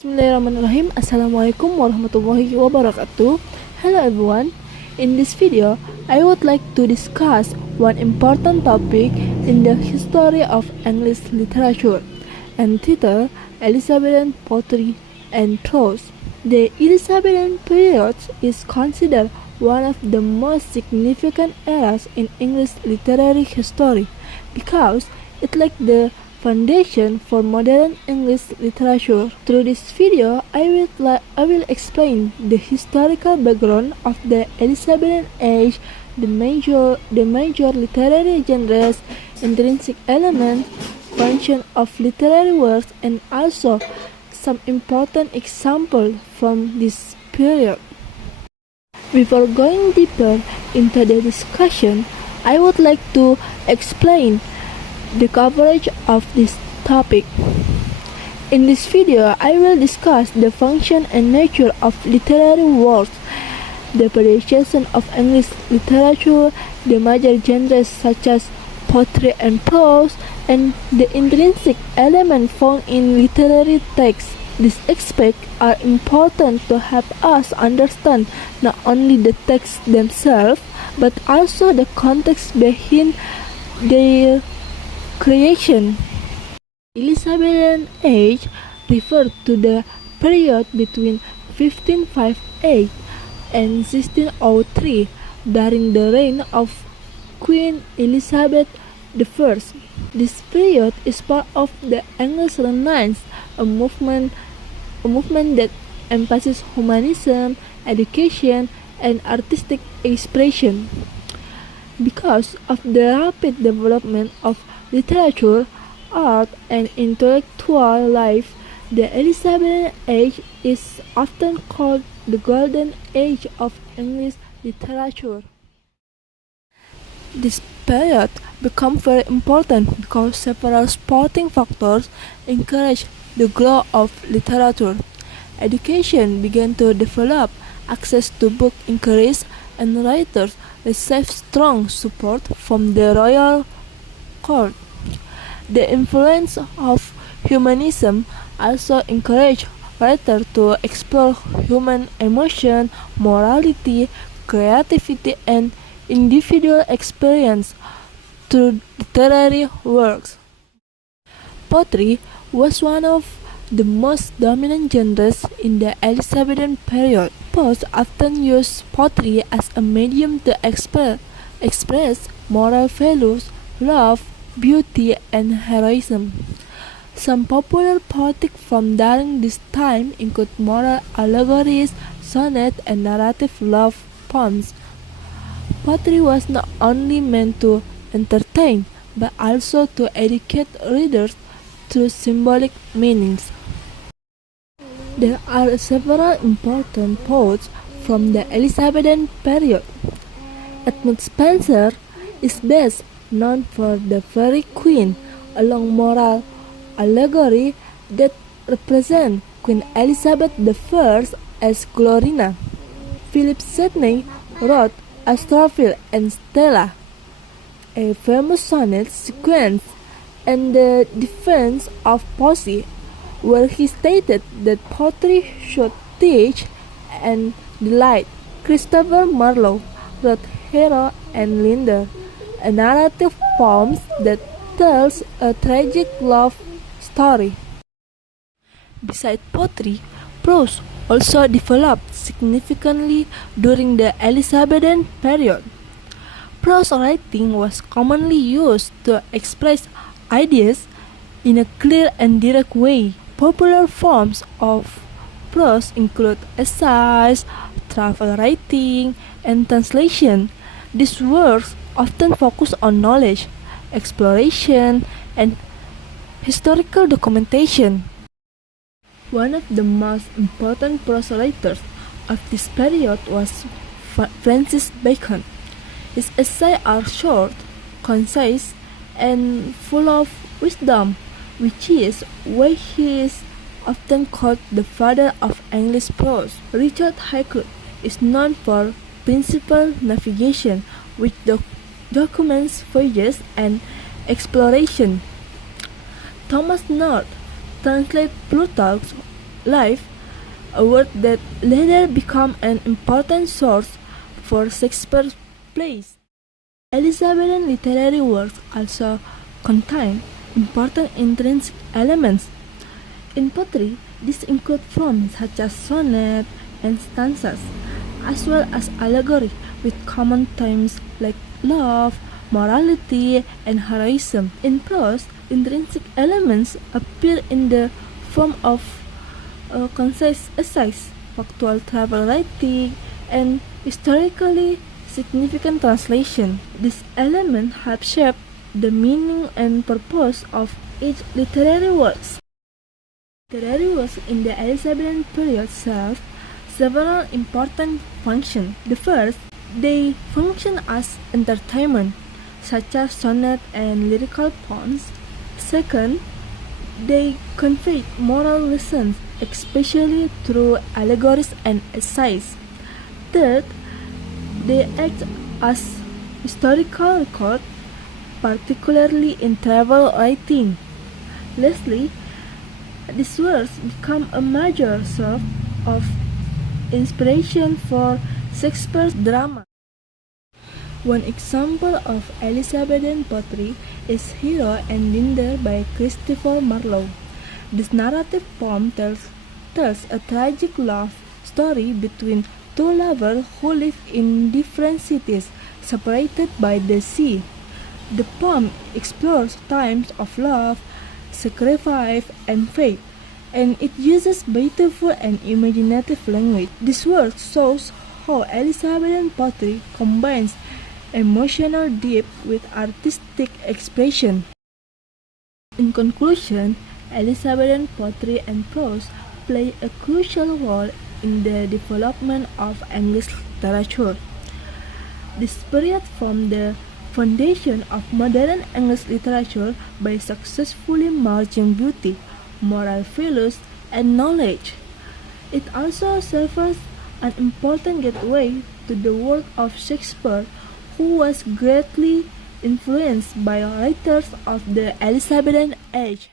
Bismillahirrahmanirrahim. Assalamualaikum warahmatullahi wabarakatuh. Hello everyone. In this video, I would like to discuss one important topic in the history of English literature, entitled Elizabethan poetry and prose. The Elizabethan period is considered one of the most significant eras in English literary history because it laid the foundation for modern English literature. Through this video, I will explain the historical background of the Elizabethan age, the major literary genres, intrinsic elements, function of literary works, and also some important examples from this period. Before going deeper into the discussion, I would like to explain the coverage of this topic. In this video, I will discuss the function and nature of literary works, the variation of English literature, the major genres such as poetry and prose, and the intrinsic elements found in literary texts. These aspects are important to help us understand not only the texts themselves, but also the context behind their creation. Elizabethan age referred to the period between 1558 and 1603 during the reign of Queen Elizabeth I. This period is part of the English Renaissance, a movement that emphasizes humanism, education, and artistic expression. Because of the rapid development of literature, art, and intellectual life, the Elizabethan age is often called the Golden Age of English literature. This period became very important because several supporting factors encouraged the growth of literature. Education began to develop, access to books increased, and writers received strong support from the royal court. The influence of humanism also encouraged writers to explore human emotion, morality, creativity, and individual experience through literary works. Poetry was one of the most dominant genres in the Elizabethan period. Poets often used poetry as a medium to express moral values, love, beauty, and heroism. Some popular poetic from during this time include moral allegories, sonnets, and narrative love poems. Poetry was not only meant to entertain, but also to educate readers through symbolic meanings. There are several important poets from the Elizabethan period. Edmund Spenser is best known for the Faerie Queene, a long moral allegory that represents Queen Elizabeth I as Glorina. Philip Sidney wrote Astrophel and Stella, a famous sonnet sequence, and the Defense of Poesy, where he stated that poetry should teach and delight. Christopher Marlowe wrote Hero and Leander, a narrative poem that tells a tragic love story. Besides poetry, prose also developed significantly during the Elizabethan period. Prose writing was commonly used to express ideas in a clear and direct way. Popular forms of prose include essays, travel writing, and translation. These works often focus on knowledge, exploration, and historical documentation. One of the most important prose writers of this period was Francis Bacon. His essays are short, concise, and full of wisdom, which is why he is often called the father of English prose. Richard Hakluyt is known for principled navigation, which documents voyages and exploration. Thomas North translated Plutarch's life, a word that later became an important source for Shakespeare's plays. Elizabethan literary works also contain important intrinsic elements. In poetry, these include forms such as sonnet and stanzas, as well as allegory with common themes like love, morality, and heroism. In prose, intrinsic elements appear in the form of concise essays, factual travel writing, and historically significant translation. This element help shape the meaning and purpose of each literary works. Literary works in the Elizabethan period serve several important functions. The first, they function as entertainment, such as sonnet and lyrical poems. Second, they convey moral lessons, especially through allegories and essays. Third, they act as historical record, particularly in travel writing. Lastly, these works become a major source of inspiration for Shakespeare's drama. One example of Elizabethan poetry is Hero and Dinder by Christopher Marlowe. This narrative poem tells a tragic love story between two lovers who live in different cities, separated by the sea. The poem explores themes of love, sacrifice, and faith, and it uses beautiful and imaginative language. This work shows how Elizabethan poetry combines emotional depth with artistic expression. In conclusion, Elizabethan poetry and prose play a crucial role in the development of English literature. This period formed the foundation of modern English literature by successfully merging beauty, moral values, and knowledge. It also serves as an important gateway to the work of Shakespeare, who was greatly influenced by writers of the Elizabethan age.